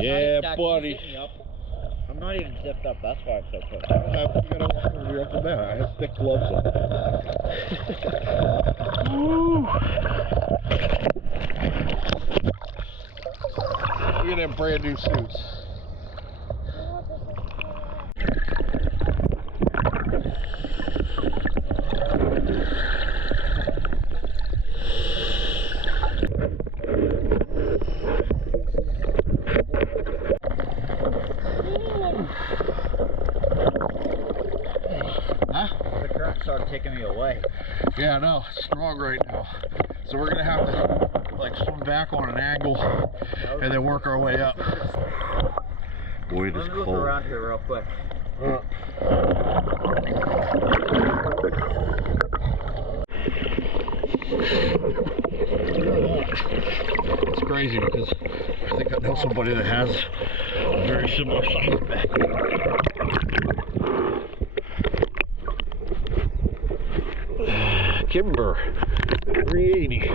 Yeah, buddy. I'm not even zipped up. That's why I'm so quick. You gotta walk over your Uncle Matt. I have thick gloves on. Look at them brand new suits. Huh? The current started taking me away. Yeah, I know. It's strong right now. So we're gonna have to like swim back on an angle and then work our way up. Boy, it is Let me look cold. around here real quick. It's crazy because I think I know somebody that has a very similar size back. Kimber, 380.